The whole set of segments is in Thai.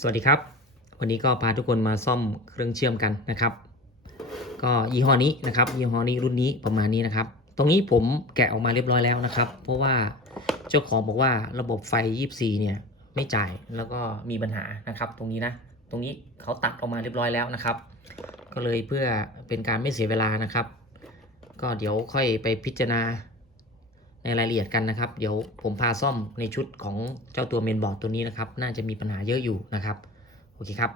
สวัสดีครับ วันนี้ก็พาทุกคนมาซ่อมเครื่องเชื่อมกันนะครับ ก็ยี่ห้อนี้นะครับยี่ห้อนี้รุ่นนี้ประมาณนี้นะครับ ตรงนี้ผมแกะออกมาเรียบร้อยแล้วนะครับ เพราะว่าเจ้าของบอกว่าระบบไฟ 24 เนี่ยไม่จ่ายแล้วก็มีปัญหานะครับ ตรงนี้นะ ตรงนี้เขาตัดออกมาเรียบร้อยแล้วนะครับ ก็เลยเพื่อเป็นการไม่เสียเวลานะครับ ก็เดี๋ยวค่อยไปพิจารณา ในรายละเอียดกันนะครับ เดี๋ยวผมพาซ่อมในชุดของเจ้าตัวเมนบอร์ดตัวนี้นะครับ น่าจะมีปัญหาเยอะอยู่นะครับ โอเคครับ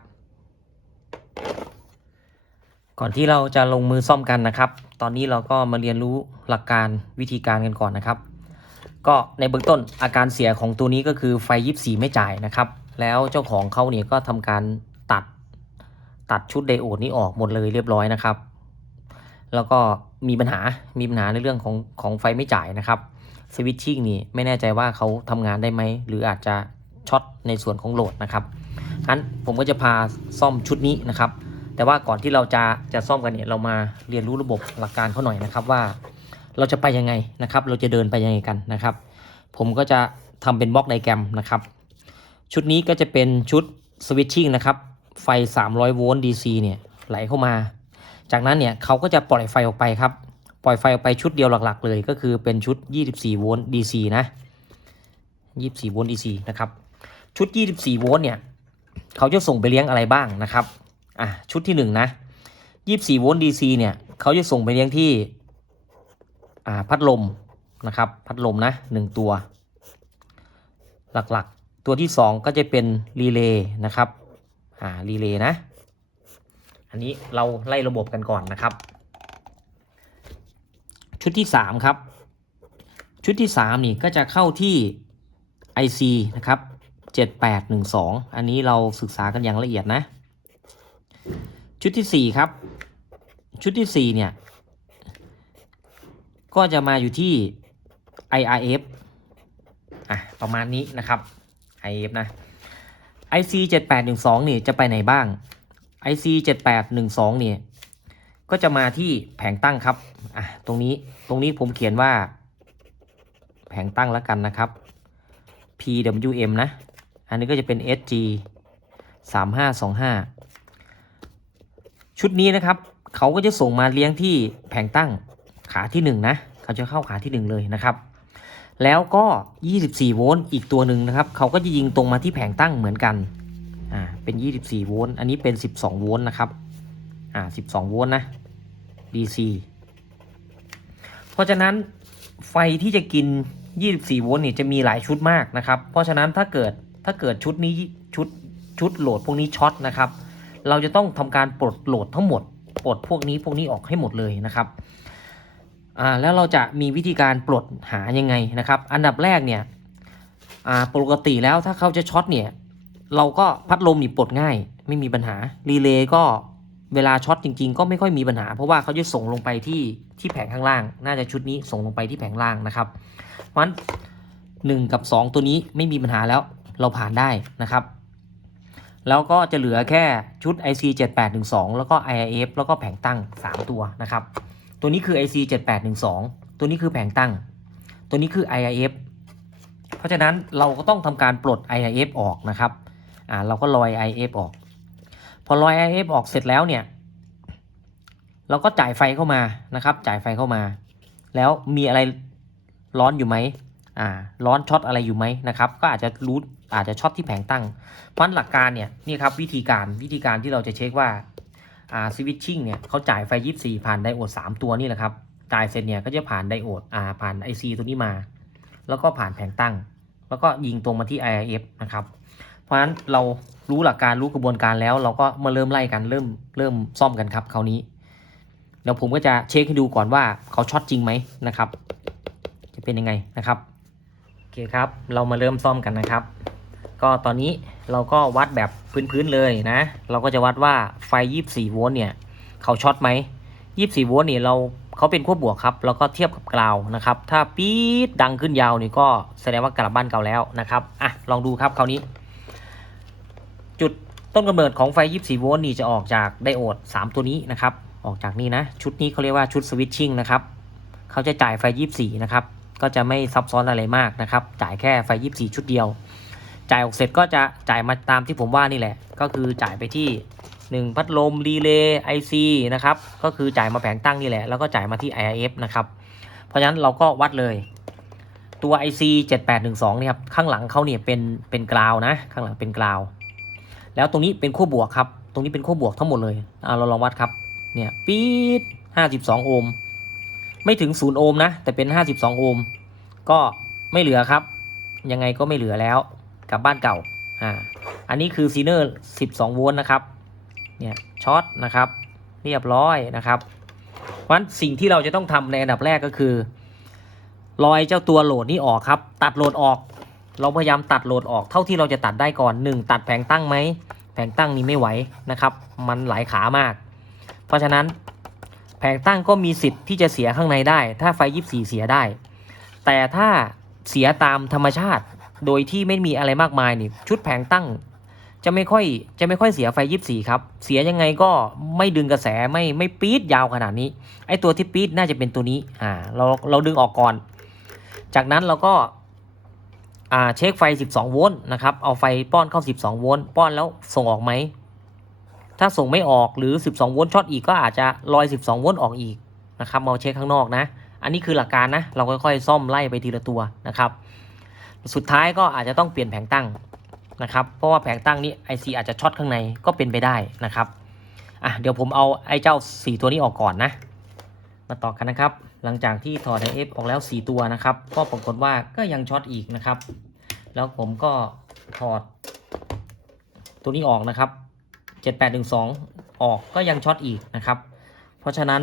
ก่อนที่เราจะลงมือซ่อมกันนะครับ ตอนนี้เราก็มาเรียนรู้หลักการวิธีการกันก่อนนะครับ ก็ในเบื้องต้นอาการเสียของตัวนี้ก็คือไฟ24ไม่จ่ายนะครับ แล้วเจ้าของเขาเนี่ยก็ทำการตัดตัดชุดไดโอดนี้ออกหมดเลยเรียบร้อยนะครับ แล้วก็มีปัญหา มีปัญหาในเรื่องของของไฟไม่จ่ายนะครับ สวิตชิ่งนี่ไม่แน่ใจว่าเขาทำงานได้ไหม หรืออาจจะช็อตในส่วนของโหลดนะครับงั้นผมก็จะพาซ่อมชุดนี้นะครับ แต่ว่าก่อนที่เราจะจะซ่อมกันเนี่ยเรามาเรียนรู้ระบบหลักการเขาหน่อยนะครับว่า เราจะไปยังไงนะครับ เราจะเดินไปยังไงกันนะครับ ผมก็จะทำเป็นบล็อกไดแกรมนะครับ ชุดนี้ก็จะเป็นชุดสวิตชิ่งนะครับ ไฟ 300 โวลต์ DC เนี่ยไหลเข้ามา จากนั้นเนี่ยเขาก็จะปล่อยไฟออกไปครับ ล่อยไฟออกไปชุดเดียวหลักๆ เลยก็คือเป็นชุด 24 โวลต์ DC นะ 24 โวลต์ DC นะครับ ชุด 24 โวลต์เนี่ย เขาจะส่งไปเลี้ยงอะไรบ้างนะครับ อะ ชุดที่ 1 นะ 24 โวลต์ DC เนี่ย เขาจะส่งไปเลี้ยงที่ อ่า พัดลมนะครับ พัดลมนะ 1 ตัว หลักๆ ตัวที่ 2 ก็จะเป็นรีเลย์นะครับ อ่า รีเลย์นะ อันนี้เราไล่ระบบกันก่อนนะครับ ชุดที่ 3 ครับ ชุดที่ 3 นี่ก็จะเข้าที่ IC นะครับ 7812 อันนี้เราศึกษากันอย่างละเอียดนะ ชุดที่ 4 ครับ ชุดที่ 4 เนี่ย ก็จะมาอยู่ที่ IRF อะ ประมาณนี้นะครับ IRF นะ IC 7812 นี่จะไปไหนบ้าง IC 7812 เนี่ย ก็จะมาที่แผงตั้งครับอะตรงนี้ตรงนี้ผมเขียนว่า แผงตั้งแล้วกันนะครับ PWM นะ อันนี้ก็จะเป็น SG 3525 ชุดนี้นะครับ เขาก็จะส่งมาเลี้ยงที่แผงตั้งขาที่ 1 นะ เขาจะเข้าขาที่ 1 เลยนะครับ แล้วก็ 24 โวลต์อีกตัวหนึ่งนะครับ เขาก็จะยิงตรงมาที่แผงตั้งเหมือนกัน อ่า เป็น 24 โวลต์ อันนี้เป็น 12 โวลต์นะครับ อ่า12 โวลต์นะ DC เพราะฉะนั้นไฟที่จะกิน 24 โวลต์เนี่ยจะมีหลายชุดมากนะครับ เพราะฉะนั้นถ้าเกิดถ้าเกิดชุดนี้ชุดชุดโหลดพวกนี้ช็อตนะครับ เราจะต้องทำการปลดโหลดทั้งหมด ปลดพวกนี้พวกนี้ออกให้หมดเลยนะครับอ่าแล้วเราจะมีวิธีการปลดหายังไงนะครับ อันดับแรกเนี่ยอ่าปกติแล้วถ้าเขาจะช็อตเนี่ย เราก็พัดลมนี่ปลดง่าย ไม่มีปัญหารีเลย์ก็ เวลาช็อตจริงๆ ก็ไม่ค่อยมีปัญหา เพราะว่าเขาจะส่งลงไปที่ที่แผงข้างล่าง น่าจะชุดนี้ส่งลงไปที่แผงล่างนะครับเพราะฉะนั้นหนึ่งกับ 2 ตัวนี้ไม่มีปัญหาแล้วเราผ่านได้นะครับ แล้วก็จะเหลือแค่ชุด IC 7812 แล้วก็ IIF แล้วก็แผงตั้ง 3 ตัวนะครับ ตัวนี้คือ IC 7812 ตัวนี้คือแผงตั้ง ตัวนี้คือ IIF เพราะฉะนั้นเราก็ต้องทำการปลด IIF ออกนะครับอ่าเราก็ลอย IIF ออก พอลอย IF ออกเสร็จแล้วเนี่ย เราก็จ่ายไฟเข้ามานะครับ จ่ายไฟเข้ามา แล้วมีอะไรร้อนอยู่ไหมอ่า ร้อนช็อตอะไรอยู่ไหมนะครับ ก็อาจจะรู้อาจจะช็อตที่แผงตั้ง เพราะนั้นหลักการเนี่ยนี่ครับวิธีการวิธีการที่เราจะเช็คว่าอ่าสวิตชิ่งเนี่ยเขาจ่ายไฟ 24 ผ่านไดโอด 3 ตัวนี่แหละครับ จ่ายเสร็จเนี่ยก็จะผ่านไดโอดอ่าผ่าน IC ตัวนี้มา แล้วก็ผ่านแผงตั้ง แล้วก็ยิงตรงมาที่ IIF นะครับ เพราะฉะนั้นเรารู้หลักการรู้กระบวนการแล้ว เราก็มาเริ่มไล่กันเริ่มเริ่มซ่อมกันครับคราวนี้เดี๋ยวผมก็จะเช็คให้ดูก่อนว่าเขาช็อตจริงไหมนะครับ จะเป็นยังไงนะครับโอเคครับเรามาเริ่มซ่อมกันนะครับ ก็ตอนนี้เราก็วัดแบบพื้นๆเลยนะ เราก็จะวัดว่าไฟ 24 โวลต์เนี่ยเขาช็อตไหม 24 โวลต์เนี่ยเราเขาเป็นขั้วบวกครับแล้วก็เทียบกับกราวนะครับ ถ้าปี๊ดดังขึ้นยาวนี่ก็แสดงว่ากลับบ้านเก่าแล้วนะครับอะลองดูครับคราวนี้ จุดต้นกำเนิดของไฟ 24 โวลต์นี่จะออกจากไดโอด 3 ตัวนี้นะครับ ออกจากนี่นะ ชุดนี้เขาเรียกว่าชุดสวิตชิ่งนะครับ เขาจะจ่ายไฟ 24 นะครับ ก็จะไม่ซับซ้อนอะไรมากนะครับ จ่ายแค่ไฟ 24 ชุดเดียว จ่ายออกเสร็จก็จะจ่ายมาตามที่ผมว่านี่แหละ ก็คือจ่ายไปที่ 1 พัดลมรีเลย์ IC นะครับ ก็คือจ่ายมาแผงตั้งนี่แหละ แล้วก็จ่ายมาที่ IIF นะครับ เพราะฉะนั้นเราก็วัดเลยตัว IC 7812เนี่ยครับ ข้างหลังเขาเนี่ยเป็นเป็นกราวนะ ข้างหลังเป็นกราว แล้วตรงนี้เป็นขั้วบวกครับ ตรงนี้เป็นขั้วบวกทั้งหมดเลยอ่าเราลองวัดครับ เนี่ยปี๊ด52โอห์ม ไม่ถึง0โอห์มนะ แต่เป็น52โอห์ม ก็ไม่เหลือครับ ยังไงก็ไม่เหลือแล้วกลับบ้านเก่า อ่า อันนี้คือซีเนอร์12โวลต์นะครับ เนี่ยช็อตนะครับ เรียบร้อยนะครับเพราะฉะนั้นสิ่งที่เราจะต้องทำในอันดับแรกก็คือลอยเจ้าตัวโหลดนี้ออกครับ ตัดโหลดออก เราพยายามตัดโหลดออกเท่าที่เราจะตัดได้ก่อน 1 ตัดแผงตั้งไหม ผงตั้งนี้ไม่ไหวนะครับ มันหลายขามาก เพราะฉะนั้นแผงตั้งก็มีสิทธิ์ที่จะเสียข้างในได้ ถ้าไฟ 24 เสียได้ แต่ถ้าเสียตามธรรมชาติ โดยที่ไม่มีอะไรมากมายนี่ชุดแผงตั้ง จะไม่ค่อยจะไม่ค่อยเสียไฟยิบสี่ครับ เสียยังไงก็ไม่ดึงกระแสไม่ไม่ปี๊ดยาวขนาดนี้ ไอตัวที่ปี๊ดน่าจะเป็นตัวนี้ อ่า เราเราดึงออกก่อน จากนั้นเราก็ เช็คไฟ 12 โวลต์นะครับ เอาไฟป้อนเข้า 12 โวลต์ป้อนแล้วส่งออกไหม ถ้าส่งไม่ออกหรือ 12 โวลต์ช็อตอีกก็อาจจะลอย 12 โวลต์ออกอีกนะครับมาเช็คข้างนอกนะ อันนี้คือหลักการนะ เราค่อยๆ ซ่อมไล่ไปทีละตัวนะครับ สุดท้ายก็อาจจะต้องเปลี่ยนแผงตั้งนะครับ เพราะว่าแผงตั้งนี้ IC อาจจะช็อตข้างในก็เป็นไปได้นะครับ อะเดี๋ยวผมเอาไอ้เจ้า 4 ตัวนี้ออกก่อนนะ มาต่อกันนะครับ หลังจากที่ถอด IF ออกแล้ว 4 ตัวนะครับ ก็ปรากฏว่าก็ยังช็อตอีกนะครับ แล้วผมก็ถอด ตัวนี้ออกนะครับ 7812 ออกก็ยังช็อตอีกนะครับ เพราะฉะนั้น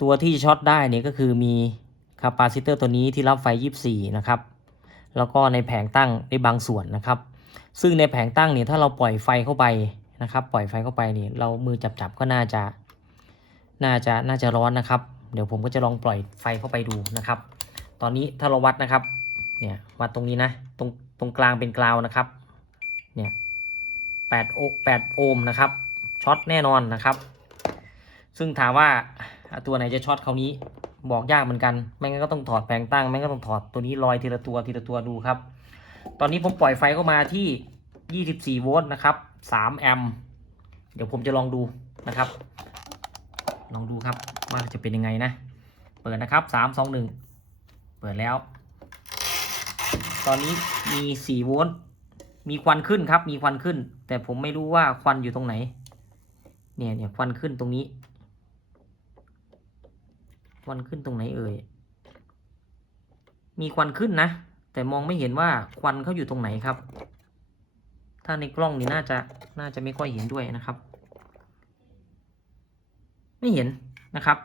ตัวที่ช็อตได้เนี่ยก็คือมีคาปาซิเตอร์ตัวนี้ที่รับไฟ 24 นะครับ แล้วก็ในแผงตั้งในบางส่วนนะครับ ซึ่งในแผงตั้งเนี่ยถ้าเราปล่อยไฟเข้าไปนะครับ ปล่อยไฟเข้าไปเนี่ยเรามือจับๆก็น่าจะ น่าจะน่าจะร้อนนะครับ เดี๋ยวผมก็จะลองปล่อยไฟเข้าไปดูนะครับ ตอนนี้ถ้าเราวัดนะครับ เนี่ยวัดตรงนี้นะ ตรงตรงกลางเป็นกราวนะครับ เนี่ย8โอ8โอห์มนะครับ ช็อตแน่นอนนะครับ ซึ่งถามว่าตัวไหนจะช็อตครานี้บอกยากเหมือนกัน ไม่งั้นก็ต้องถอดแผงตั้ง ไม่งั้นก็ต้องถอดตัวนี้ลอยทีละตัวทีละตัวดูครับ ตอนนี้ผมปล่อยไฟเข้ามาที่ 24 โวลต์นะครับ 3 แอมป์ เดี๋ยวผมจะลองดูนะครับ ลองดูครับว่าจะเป็นยังไงนะ เปิดนะครับ3 2 1เปิดแล้ว ตอนนี้มี4โวลต์มีควันขึ้นครับ มีควันขึ้น แต่ผมไม่รู้ว่าควันอยู่ตรงไหน เนี่ยเนี่ยควันขึ้นตรงนี้ ควันขึ้นตรงไหนเอ่ยมีควันขึ้นนะ แต่มองไม่เห็นว่าควันเขาอยู่ตรงไหนครับ ถ้าในกล้องนี่น่าจะน่าจะไม่ค่อยเห็นด้วยนะครับ ไม่เห็นนะครับ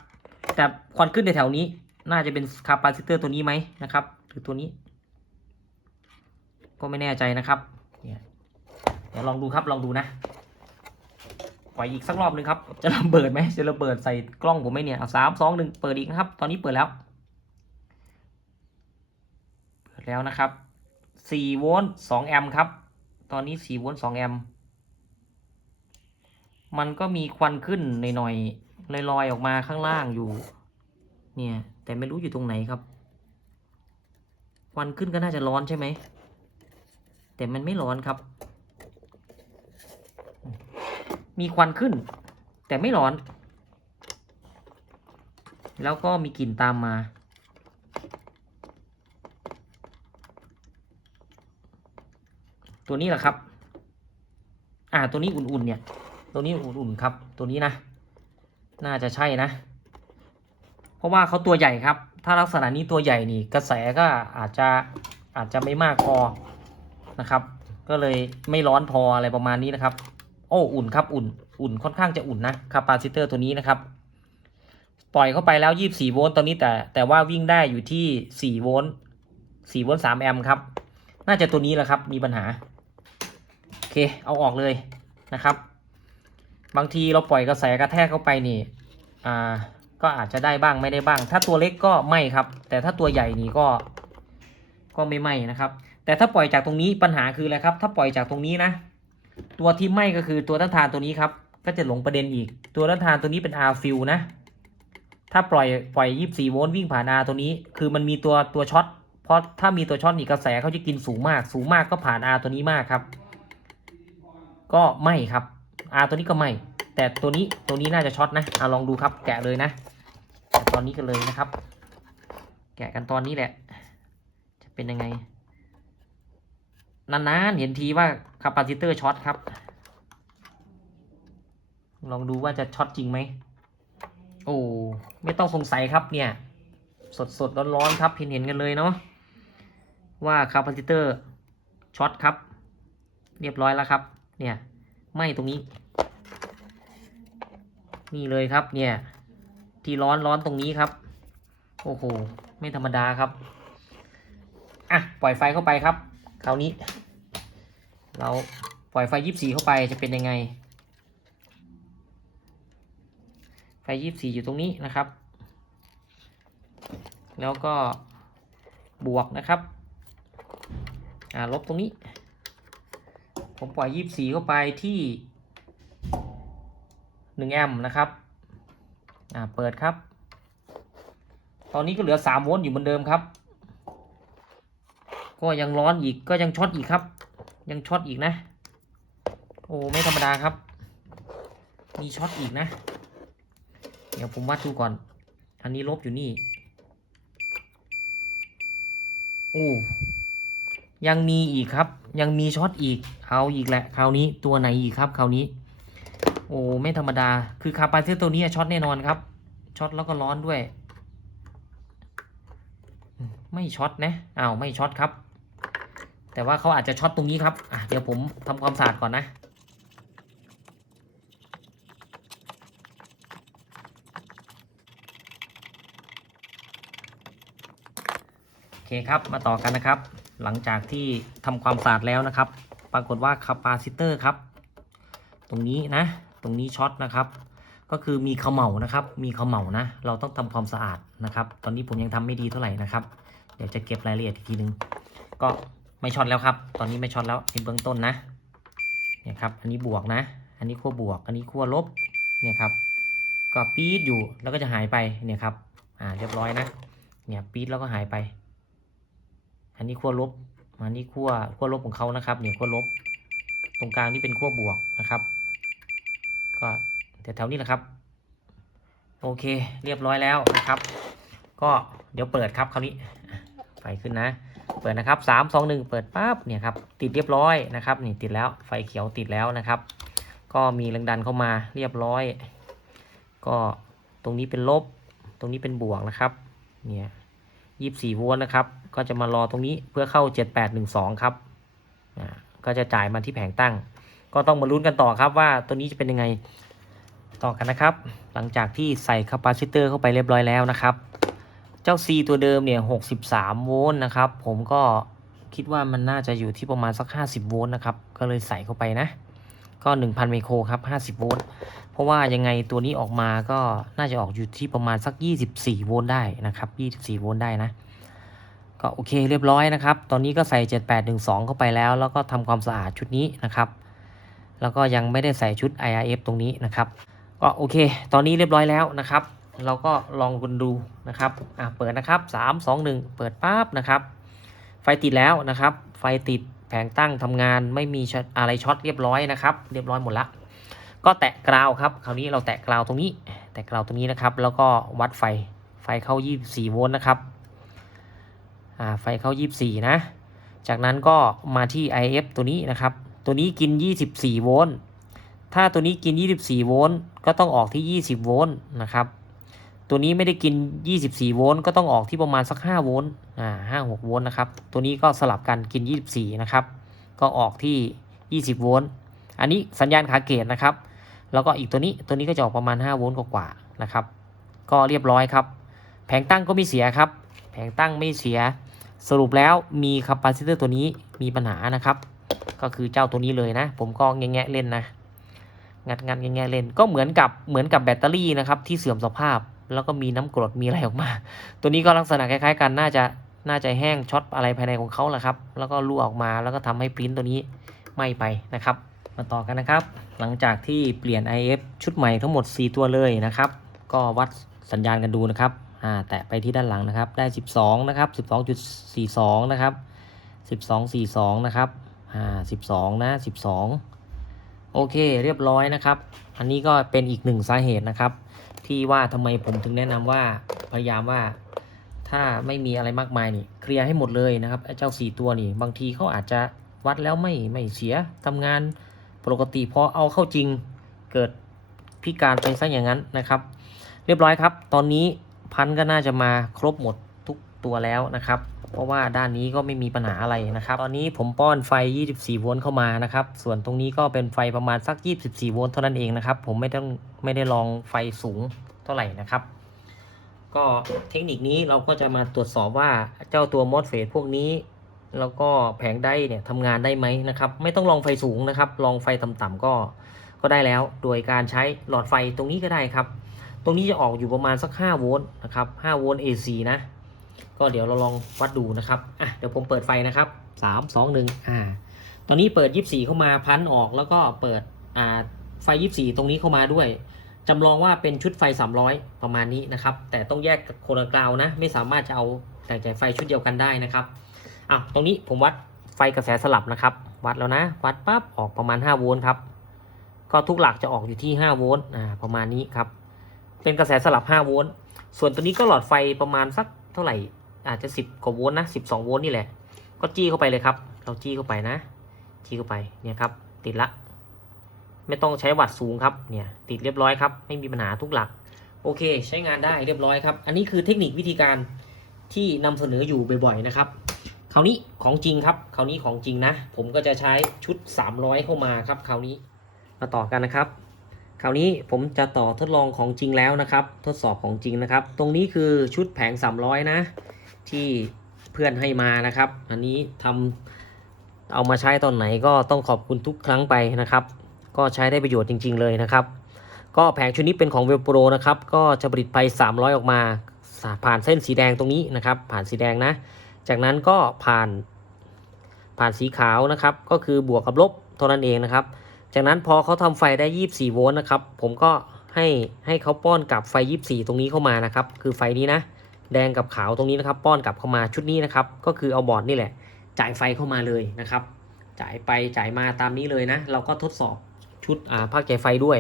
แต่ควันขึ้นในแถวนี้ น่าจะเป็นคาปาซิเตอร์ตัวนี้ไหมนะครับ หรือตัวนี้ ก็ไม่แน่ใจนะครับเนี่ยเดี๋ยวลองดูครับลองดูนะปล่อยอีกสักรอบหนึ่งครับ จะระเบิดไหมจะระเบิดใส่กล้องผมไหมเนี่ยเอาสามสองหนึ่งเปิดอีกนะครับ ตอนนี้เปิดแล้ว เปิดแล้วนะครับสี่โวลต์สองแอมป์ครับ ตอนนี้สี่โวลต์สองแอมป์มันก็มีควันขึ้นหน่อยๆ ลอยๆออกมาข้างล่างอยู่ เนี่ย แต่ไม่รู้อยู่ตรงไหนครับควันขึ้นก็น่าจะร้อนใช่ไหม แต่มันไม่ร้อนครับ มีควันขึ้น แต่ไม่ร้อน แล้วก็มีกลิ่นตามมาตัวนี้แหละครับ อ่า ตัวนี้อุ่นๆ เนี่ย ตัวนี้อุ่นๆ ครับ ตัวนี้นะ น่าจะใช่นะ เพราะว่าเขาตัวใหญ่ครับ ถ้าลักษณะนี้ตัวใหญ่นี่กระแสก็อาจจะอาจจะไม่มากพอนะครับ ก็เลยไม่ร้อนพออะไรประมาณนี้นะครับ โอ้อุ่นครับอุ่น อุ่นค่อนข้างจะอุ่นนะคาปาซิเตอร์ตัวนี้นะครับ ปล่อยเข้าไปแล้ว 24 โวลต์ตอนนี้แต่แต่ว่าวิ่งได้อยู่ที่ 4 โวลต์4โวลต์3แอมป์ครับ น่าจะตัวนี้แหละครับมีปัญหา โอเคเอาออกเลยนะครับ บางทีเราปล่อยกระแสกระแทกเข้าไปนี่ อ่า ก็อาจจะได้บ้างไม่ได้บ้าง ถ้าตัวเล็กก็ไม่ครับ แต่ถ้าตัวใหญ่นี่ก็ ก็ไม่ไหมนะครับ แต่ถ้าปล่อยจากตรงนี้ปัญหาคืออะไรครับ ถ้าปล่อยจากตรงนี้นะ ตัวที่ไหมก็คือตัวต้านทานตัวนี้ครับ ก็จะหลงประเด็นอีก ตัวต้านทานตัวนี้เป็น R fill นะ ถ้าปล่อยปล่อย 24 โวลต์วิ่งผ่าน R ตัวนี้ คือมันมีตัวตัวช็อต เพราะถ้ามีตัวช็อตนี่กระแสเขาจะกินสูงมาก สูงมากก็ผ่าน R ตัวนี้มากครับ ก็ไม่ครับ R ตัวนี้ก็ไม่แต่ตัวนี้ตัวนี้น่าจะช็อตนะอะลองดูครับแกะเลยนะแกะตอนนี้กันเลยนะครับ แกะกันตอนนี้แหละ จะเป็นยังไงนานๆเห็นทีว่าคาปาซิเตอร์ช็อตครับ ลองดูว่าจะช็อตจริงไหมโอ้ไม่ต้องสงสัยครับเนี่ย สดสดร้อนร้อนๆครับเห็นเห็นกันเลยเนาะว่าคาปาซิเตอร์ช็อตครับ เรียบร้อยแล้วครับ เนี่ย ไหมตรงนี้ นี่เลยครับเนี่ย ที่ร้อนร้อนตรงนี้ครับ โอ้โห ไม่ธรรมดาครับ อะ ปล่อยไฟเข้าไปครับ คราวนี้ เราปล่อยไฟยีิบสี่เข้าไปจะเป็นยังไง ไฟยีิบสี่อยู่ตรงนี้นะครับ แล้วก็บวกนะครับ อ่าลบตรงนี้ ผมปล่อยยีิบสี่เข้าไปที่หนึ่งแอมป์นะครับ อ่า เปิดครับ ตอนนี้ก็เหลือสามโวลต์อยู่เหมือนเดิมครับ ก็ยังร้อนอีก ก็ยังช็อตอีกครับ ยังช็อตอีกนะ โอ้ ไม่ธรรมดาครับ มีช็อตอีกนะ เดี๋ยวผมวัดดูก่อน อันนี้ลบอยู่นี่ โอ้ ยังมีอีกครับ ยังมีช็อตอีกเอาอีกแหละคราวนี้ตัวไหนอีกครับคราวนี้ โอ้ไม่ธรรมดา คือคาปาซิเตตัวนี้ช็อตแน่นอนครับช็อตแล้วก็ร้อนด้วย ไม่ช็อตนะอ้าวไม่ช็อตครับ แต่ว่าเขาอาจจะช็อตตรงนี้ครับอะเดี๋ยวผมทำความสะอาดก่อนนะโอเคครับมาต่อกันนะครับ หลังจากที่ทำความสะอาดแล้วนะครับ ปรากฏว่าคาปาซิเตอร์ครับ ตรงนี้นะ ตรงนี้ช็อตนะครับ ก็คือมีเขมเหลานะครับ มีเขมเหลานะ เราต้องทำความสะอาดนะครับ ตอนนี้ผมยังทำไม่ดีเท่าไหร่นะครับ เดี๋ยวจะเก็บรายละเอียดอีกทีนึง ก็ไม่ช็อตแล้วครับ ตอนนี้ไม่ช็อตแล้วในเบื้องต้นนะ เนี่ยครับ อันนี้บวกนะ อันนี้ขั้วบวก อันนี้ขั้วลบ เนี่ยครับ ก็ปี๊ดอยู่ แล้วก็จะหายไป เนี่ยครับ อ่า เรียบร้อยนะ เนี่ยปี๊ดแล้วก็หายไป อันนี้ขั้วลบอันนี้ขั้วขั้วลบของเขานะครับเนี่ยขั้วลบ ตรงกลางนี่เป็นขั้วบวกนะครับ ก็แถวๆนี้แหละครับ โอเคเรียบร้อยแล้วนะครับ ก็เดี๋ยวเปิดครับคราวนี้ไฟขึ้นนะ เปิดนะครับสามสองหนึ่งเปิดปั๊บเนี่ยครับติดเรียบร้อยนะครับนี่ติดแล้วไฟเขียวติดแล้วนะครับ ก็มีแรงดันเข้ามาเรียบร้อย ก็ตรงนี้เป็นลบ ตรงนี้เป็นบวกนะครับ เนี่ย ยี่สี่โวลต์นะครับ ก็จะมารอตรงนี้เพื่อเข้าเจ็ดแปดหนึ่งสองครับอ่าก็จะจ่ายมาที่แผงตั้ง ก็ต้องมาลุ้นกันต่อครับว่าตัวนี้จะเป็นยังไงต่อกันนะครับ หลังจากที่ใส่คาปาซิเตอร์เข้าไปเรียบร้อยแล้วนะครับ เจ้า C ตัวเดิมเนี่ย 63 โวลต์นะครับ ผมก็คิดว่ามันน่าจะอยู่ที่ประมาณสัก 50 โวลต์นะครับ ก็เลยใส่เข้าไปนะ ก็ 1,000 ไมโครครับ 50 โวลต์ เพราะว่ายังไงตัวนี้ออกมาก็น่าจะออกอยู่ที่ประมาณสัก 24 โวลต์ได้นะครับ 24 โวลต์ได้นะ ก็โอเคเรียบร้อยนะครับ ตอนนี้ก็ใส่ 7812 เข้าไปแล้ว แล้วก็ทำความสะอาดชุดนี้นะครับ แล้วก็ยังไม่ได้ใส่ชุด IRF ตรงนี้นะครับ ก็โอเค ตอนนี้เรียบร้อยแล้วนะครับ เราก็ลองกันดูนะครับ อะเปิดนะครับ 3 2 1 เปิดปั๊บนะครับ ไฟติดแล้วนะครับ ไฟติด แผงตั้งทำงานไม่มีอตอะไรช็อตเรียบร้อยนะครับ เรียบร้อยหมดละ ก็แตะกราวครับ คราวนี้เราแตะกราวตรงนี้ แตะกราวตรงนี้นะครับ แล้วก็วัดไฟ ไฟเข้า 24 โวลต์นะครับอ่าไฟเข้า 24 นะ จากนั้นก็มาที่ IF ตัวนี้นะครับ ตัวนี้กิน 24 โวลต์ ถ้าตัวนี้กิน 24 โวลต์ ก็ต้องออกที่ 20 โวลต์นะครับ ตัวนี้ไม่ได้กิน 24 โวลต์ก็ต้องออกที่ประมาณสัก 5 โวลต์อ่า5 6 โวลต์นะครับ ตัวนี้ก็สลับกันกิน 24 นะครับ ก็ออกที่ 20 โวลต์ อันนี้สัญญาณขาเกตนะครับ แล้วก็อีกตัวนี้ ตัวนี้ก็จะออกประมาณ 5 โวลต์กว่าๆนะครับ ก็เรียบร้อยครับ แผงตั้งก็ไม่เสียครับ แผงตั้งไม่เสีย สรุปแล้วมีคาปาซิเตอร์ตัวนี้มีปัญหานะครับ ก็คือเจ้าตัวนี้เลยนะ ผมก็แงะๆเล่นนะ งัดงัดแง่ๆเล่น ก็เหมือนกับเหมือนกับแบตเตอรี่นะครับที่เสื่อมสภาพ แล้วก็มีน้ำกรดมีอะไรออกมา ตัวนี้ก็ลักษณะคล้ายๆ กันน่าจะน่าจะแห้งช็อตอะไรภายในของเขาแหละครับ แล้วก็รั่วออกมาแล้วก็ทำให้ปริ้นตัวนี้ไหม้ไปนะครับ มาต่อกันนะครับ หลังจากที่เปลี่ยน IF ชุดใหม่ทั้งหมด 4 ตัวเลยนะครับ ก็วัดสัญญาณกันดูนะครับอ่าอ่าแตะไปที่ด้านหลังนะครับ ได้ 12 นะครับ 12.42 นะครับ 12.42 นะครับอ่า12 นะ 12 โอเค เรียบร้อยนะครับ อันนี้ก็เป็นอีกหนึ่งสาเหตุนะครับ ที่ว่าทำไมผมถึงแนะนำว่าพยายามว่าถ้าไม่มีอะไรมากมายนี่เคลียร์ให้หมดเลยนะครับไอ้เจ้าสี่ตัวนี่ บางทีเขาอาจจะวัดแล้วไม่ไม่เสียทำงานปกติพอเอาเข้าจริงเกิดพิการไปซะอย่างนั้นนะครับ เรียบร้อยครับ ตอนนี้พันก็น่าจะมาครบหมดทุกตัวแล้วนะครับ เพราะว่าด้านนี้ก็ไม่มีปัญหาอะไรนะครับ ตอนนี้ผมป้อนไฟ 24 โวลต์เข้ามานะครับ ส่วนตรงนี้ก็เป็นไฟประมาณสัก 24 โวลต์เท่านั้นเองนะครับ ผมไม่ต้องไม่ได้ลองไฟสูงเท่าไหร่นะครับ ก็เทคนิคนี้เราก็จะมาตรวจสอบว่าเจ้าตัวมอสเฟสพวกนี้ แล้วก็แผงได้เนี่ยทำงานได้ไหมนะครับ ไม่ต้องลองไฟสูงนะครับ ลองไฟต่ำๆก็ก็ได้แล้ว โดยการใช้หลอดไฟตรงนี้ก็ได้ครับ ตรงนี้จะออกอยู่ประมาณสัก 5 โวลต์นะครับ 5 โวลต์ AC นะ ก็เดี๋ยวเราลองวัดดูนะครับอะเดี๋ยวผมเปิดไฟนะครับ3 2 1อ่าตอนนี้เปิด24เข้ามาพันออกแล้วก็เปิดอ่าไฟ24ตรงนี้เข้ามาด้วยจำลองว่าเป็นชุดไฟ 300 ประมาณนี้นะครับ แต่ต้องแยกกับคนละกราวนะ ไม่สามารถจะเอาแต่จ่ายไฟชุดเดียวกันได้นะครับอะตรงนี้ผมวัดไฟกระแสสลับนะครับ วัดแล้วนะ วัดปั๊บออกประมาณ 5 โวลต์ครับ ก็ทุกหลักจะออกอยู่ที่ 5 โวลต์อ่าประมาณนี้ครับ เป็นกระแสสลับ 5 โวลต์ ส่วนตัวนี้ก็หลอดไฟประมาณสัก ท่าไหร่อาจจะ 10 กว่าโวลต์นะ 12 โวลต์นี่แหละ ก็จี้เข้าไปเลยครับ เราจี้เข้าไปนะ จี้เข้าไป เนี่ยครับ ติดละ ไม่ต้องใช้วัดสูงครับ เนี่ย ติดเรียบร้อยครับ ไม่มีปัญหาทุกหลัก โอเค ใช้งานได้เรียบร้อยครับ อันนี้คือเทคนิควิธีการที่นำเสนออยู่บ่อยๆนะครับ คราวนี้ของจริงครับ คราวนี้ของจริงนะ ผมก็จะใช้ชุด 300 เข้ามาครับ คราวนี้ มาต่อกันนะครับ คราวนี้ผมจะต่อทดลองของจริงแล้วนะครับ ทดสอบของจริงนะครับ ตรงนี้คือชุดแผง 300 นะ ที่เพื่อนให้มานะครับ อันนี้ทำเอามาใช้ตอนไหนก็ต้องขอบคุณทุกครั้งไปนะครับ ก็ใช้ได้ประโยชน์จริง ๆ เลยนะครับ ก็แผงชุดนี้เป็นของเวลโปรนะครับ ก็จะผลิตไป300 ออกมาผ่านเส้นสีแดงตรงนี้นะครับ ผ่านสีแดงนะ จากนั้นก็ผ่านผ่านสีขาวนะครับ ก็คือบวกกับลบเท่านั้นเองนะครับ จากนั้นพอเขาทำไฟได้ 24 โวลต์นะครับ ผมก็ให้ให้เขาป้อนกลับไฟ 24 ตรงนี้เข้ามานะครับ คือไฟนี้นะ แดงกับขาวตรงนี้นะครับ ป้อนกลับเข้ามาชุดนี้นะครับ ก็คือเอาบอร์ดนี่แหละ จ่ายไฟเข้ามาเลยนะครับ จ่ายไปจ่ายมาตามนี้เลยนะ เราก็ทดสอบชุดอ่าภาคจ่ายไฟด้วย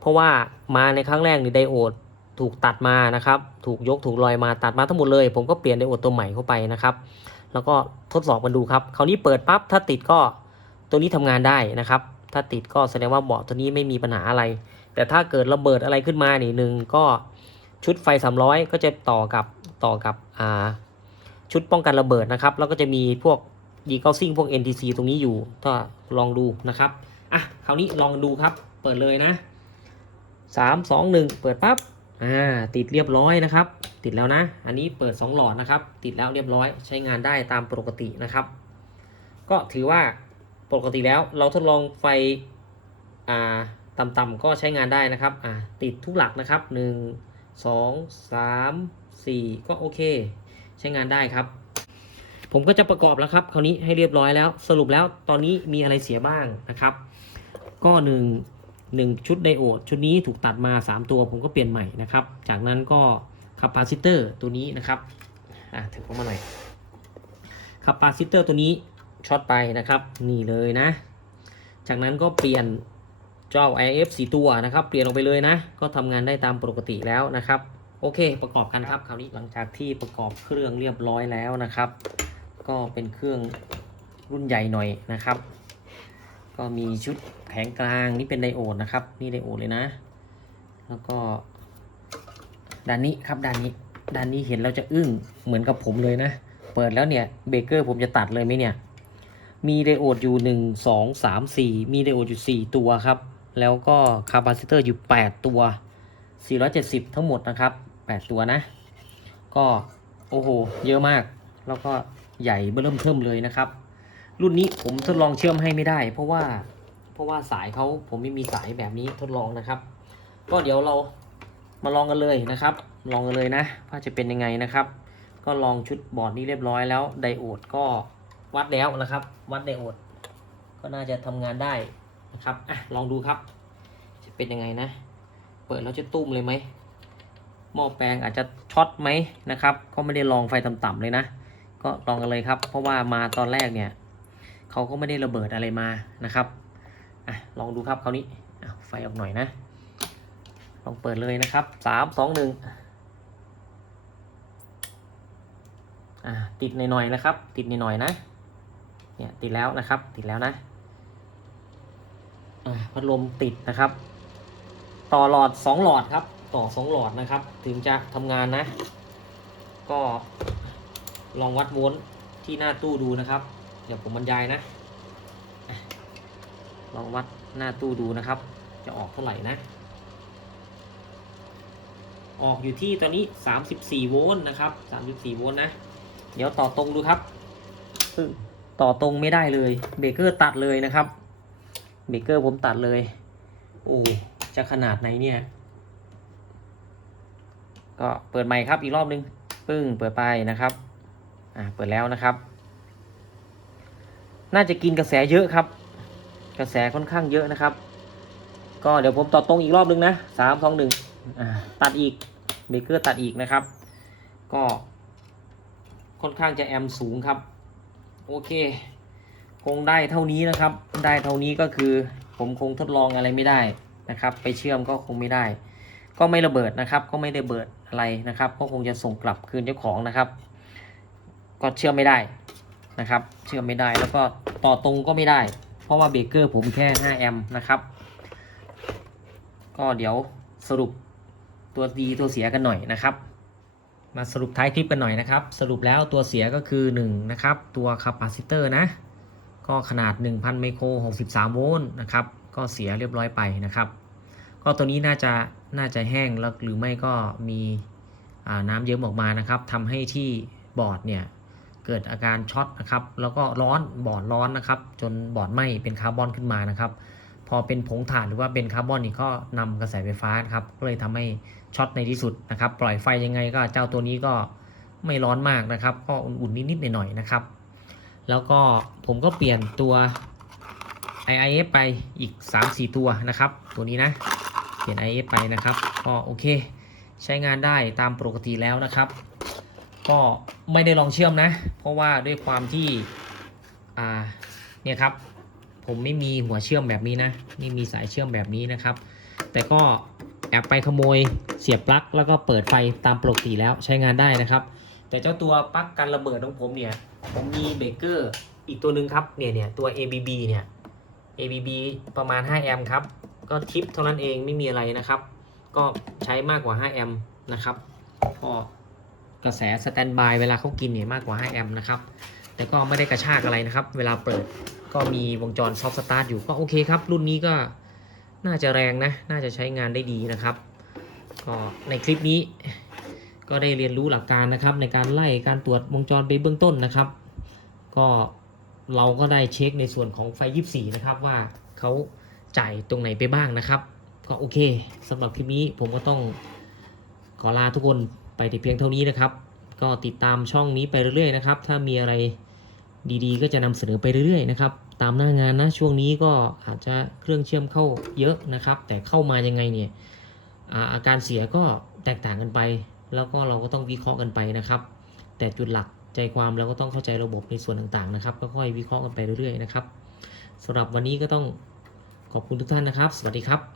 เพราะว่ามาในครั้งแรกนี่ไดโอดถูกตัดมานะครับ ถูกยกถูกลอยมาตัดมาทั้งหมดเลย ผมก็เปลี่ยนไดโอดตัวใหม่เข้าไปนะครับ แล้วก็ทดสอบกันดูครับ คราวนี้เปิดปั๊บถ้าติดก็ตัวนี้ทำงานได้นะครับ ถ้าติดก็แสดงว่าเบาะตัวนี้ไม่มีปัญหาอะไร แต่ถ้าเกิดระเบิดอะไรขึ้นมานี่หนึ่งก็ชุดไฟ 300 ก็จะต่อกับต่อกับอ่าชุดป้องกันระเบิดนะครับ แล้วก็จะมีพวกยีเกาซิ่งพวก NTC ตรงนี้อยู่ถ้าลองดูนะครับอะคราวนี้ลองดูครับเปิดเลยนะ 3 2 1 เปิดปั๊บอ่าติดเรียบร้อยนะครับ ติดแล้วนะ อันนี้เปิด 2 หลอดนะครับ ติดแล้วเรียบร้อยใช้งานได้ตามปกตินะครับ ก็ถือว่า ปกติแล้วเราทดลองไฟอ่าต่ำๆก็ใช้งานได้นะครับอ่าติดทุกหลักนะครับ 1 2 3 4 ก็โอเค ใช้งานได้ครับ ผมก็จะประกอบแล้วครับคราวนี้ให้เรียบร้อยแล้ว สรุปแล้วตอนนี้มีอะไรเสียบ้างนะครับ ก็หนึ่งหนึ่งชุดไดโอด ชุดนี้ถูกตัดมา 3 ตัวผมก็เปลี่ยนใหม่นะครับ จากนั้นก็คาปาซิเตอร์ตัวนี้นะครับอะถือเข้ามาหน่อยคาปาซิเตอร์ตัวนี้ ช็อตไปนะครับ นี่เลยนะ จากนั้นก็เปลี่ยนเจ้า IF 4 ตัวนะครับ เปลี่ยนออกไปเลยนะ ก็ทำงานได้ตามปกติแล้วนะครับ โอเค ประกอบกันครับ คราวนี้หลังจากที่ประกอบเครื่องเรียบร้อยแล้วนะครับ ก็เป็นเครื่องรุ่นใหญ่หน่อยนะครับ ก็มีชุดแผงกลางนี่เป็นไดโอดนะครับ นี่ไดโอดเลยนะ แล้วก็ด้านนี้ครับด้านนี้ด้านนี้เห็นเราจะอึ้งเหมือนกับผมเลยนะ เปิดแล้วเนี่ยเบเกอร์ผมจะตัดเลยไหมเนี่ย มีไดโอดอยู่หนึ่งสองสามสี่มีไดโอดอยู่สี่ตัวครับ แล้วก็คาปาซิเตอร์อยู่แปดตัวสี่ร้อยเจ็ดสิบทั้งหมดนะครับแปดตัวนะ ก็โอ้โห เยอะมาก แล้วก็ใหญ่เบิ่มเทิมเลยนะครับ รุ่นนี้ผมทดลองเชื่อมให้ไม่ได้ เพราะว่าเพราะว่าสายเขาผมไม่มีสายแบบนี้ทดลองนะครับ ก็เดี๋ยวเรามาลองกันเลยนะครับ ลองกันเลยนะว่าจะเป็นยังไงนะครับ ก็ลองชุดบอร์ดนี้เรียบร้อยแล้วไดโอดก็ วัดแล้วนะครับ วัดไดโอด ก็น่าจะทำงานได้นะครับอะลองดูครับ จะเป็นยังไงนะ เปิดแล้วจะตุ้มเลยไหมหม้อแปลงอาจจะช็อตไหมนะครับ ก็ไม่ได้ลองไฟต่ำๆเลยนะ ก็ลองกันเลยครับ เพราะว่ามาตอนแรกเนี่ยเขาก็ไม่ได้ระเบิดอะไรมานะครับอะลองดูครับคราวนี้อะไฟออกหน่อยนะ ลองเปิดเลยนะครับสามสองหนึ่งอะติดหน่อยๆนะครับ ติดหน่อยๆนะ เนี่ยติดแล้วนะครับ ติดแล้วนะพัดลมติดนะครับ ต่อหลอดสองหลอดครับ ต่อสองหลอดนะครับ ถึงจะทำงานนะ ก็ลองวัดโวลต์ที่หน้าตู้ดูนะครับ เดี๋ยวผมบรรยายนะอะลองวัดหน้าตู้ดูนะครับ จะออกเท่าไหร่นะ ออกอยู่ที่ตอนนี้ 34 โวลต์นะครับ 34 โวลต์นะ เดี๋ยวต่อตรงดูครับ ซึ่ง ต่อตรงไม่ได้เลยเบรกเกอร์ตัดเลยนะครับเบรกเกอร์ผมตัดเลยโอ้จะขนาดไหนเนี่ย ก็เปิดใหม่ครับอีกรอบนึงปึ้งเปิดไปนะครับอ่าเปิดแล้วนะครับ น่าจะกินกระแสเยอะครับ กระแสค่อนข้างเยอะนะครับ ก็เดี๋ยวผมต่อตรงอีกรอบนึงนะสามสองหนึ่งตัดอีกเบรกเกอร์ตัดอีกนะครับ ก็ค่อนข้างจะแอมสูงครับ โอเค คงได้เท่านี้นะครับ ได้เท่านี้ก็คือ ผมคงทดลองอะไรไม่ได้นะครับ ไปเชื่อมก็คงไม่ได้ ก็ไม่ระเบิดนะครับ ก็ไม่ได้เบิดอะไรนะครับ ก็คงจะส่งกลับคืนเจ้าของนะครับ ก็เชื่อมไม่ได้นะครับ เชื่อมไม่ได้แล้วก็ต่อตรงก็ไม่ได้ เพราะว่าเบรกเกอร์ผมแค่ 5 แอมป์นะครับ ก็เดี๋ยวสรุปตัวดีตัวเสียกันหน่อยนะครับ มาสรุปท้ายคลิปกันหน่อยนะครับ สรุปแล้วตัวเสียก็คือ 1 นะครับ ตัวคาปาซิเตอร์นะ ก็ขนาด 1,000 ไมโคร 63 โวลต์นะครับ ก็เสียเรียบร้อยไปนะครับ ก็ตัวนี้น่าจะน่าจะแห้งแล้วหรือไม่ก็มีน้ำเยิ้มออกมานะครับทำให้ที่บอร์ดเนี่ยเกิดอาการช็อตนะครับ แล้วก็ร้อนบอร์ดร้อนนะครับ จนบอร์ดไหม้เป็นคาร์บอนขึ้นมานะครับ พอเป็นผงถ่านหรือว่าเป็นคาร์บอนนี่ก็นำกระแสไฟฟ้าครับก็เลยทำให้ช็อตในที่สุดนะครับ ปล่อยไฟยังไงก็เจ้าตัวนี้ก็ไม่ร้อนมากนะครับ ก็อุ่นๆนิดๆหน่อยๆนะครับ แล้วก็ผมก็เปลี่ยนตัว IIF ไปอีก 3-4 ตัวนะครับ ตัวนี้นะ เปลี่ยน IIF ไปนะครับ ก็โอเค ใช้งานได้ตามปกติแล้วนะครับ ก็ไม่ได้ลองเชื่อมนะ เพราะว่าด้วยความที่ อ่า เนี่ยครับ ผมไม่มีหัวเชื่อมแบบนี้นะไม่มีสายเชื่อมแบบนี้นะครับ แต่ก็แอบไปขโมยเสียบปลั๊กแล้วก็เปิดไฟตามปกติแล้วใช้งานได้นะครับ แต่เจ้าตัวปลั๊กกันระเบิดของผมเนี่ย ผมมีเบรกเกอร์อีกตัวหนึ่งครับเนี่ยเนี่ยตัว ABB เนี่ย ABB ประมาณ 5 แอมป์ครับ ก็ทิปเท่านั้นเองไม่มีอะไรนะครับ ก็ใช้มากกว่า 5 แอมป์นะครับก็กระแสสแตนบายเวลาเขากินเนี่ยมากกว่า 5 แอมป์นะครับ แต่ก็ไม่ได้กระชากอะไรนะครับ เวลาเปิด ก็มีวงจรซอฟต์สตาร์ทอยู่ก็โอเคครับ รุ่นนี้ก็น่าจะแรงนะ น่าจะใช้งานได้ดีนะครับ ก็ในคลิปนี้ก็ได้เรียนรู้หลักการนะครับ ในการไล่การตรวจวงจรไปเบื้องต้นนะครับ ก็เราก็ได้เช็คในส่วนของไฟ 24 นะครับ ว่าเขาจ่ายตรงไหนไปบ้างนะครับ ก็โอเคสำหรับคลิปนี้ผมก็ต้องขอลาทุกคนไปแต่เพียงเท่านี้นะครับ ก็ติดตามช่องนี้ไปเรื่อยๆนะครับ ถ้ามีอะไรดีๆ ก็จะนำเสนอไปเรื่อยๆนะครับ ตามหน้างานนะช่วงนี้ก็อาจจะเครื่องเชื่อมเข้าเยอะนะครับ แต่เข้ามายังไงเนี่ยอาการเสียก็แตกต่างกันไป แล้วก็เราก็ต้องวิเคราะห์กันไปนะครับ แต่จุดหลักใจความเราก็ต้องเข้าใจระบบในส่วนต่างๆนะครับก็ค่อยวิเคราะห์กันไปเรื่อยๆนะครับสำหรับวันนี้ก็ต้องขอบคุณทุกท่านนะครับ สวัสดีครับ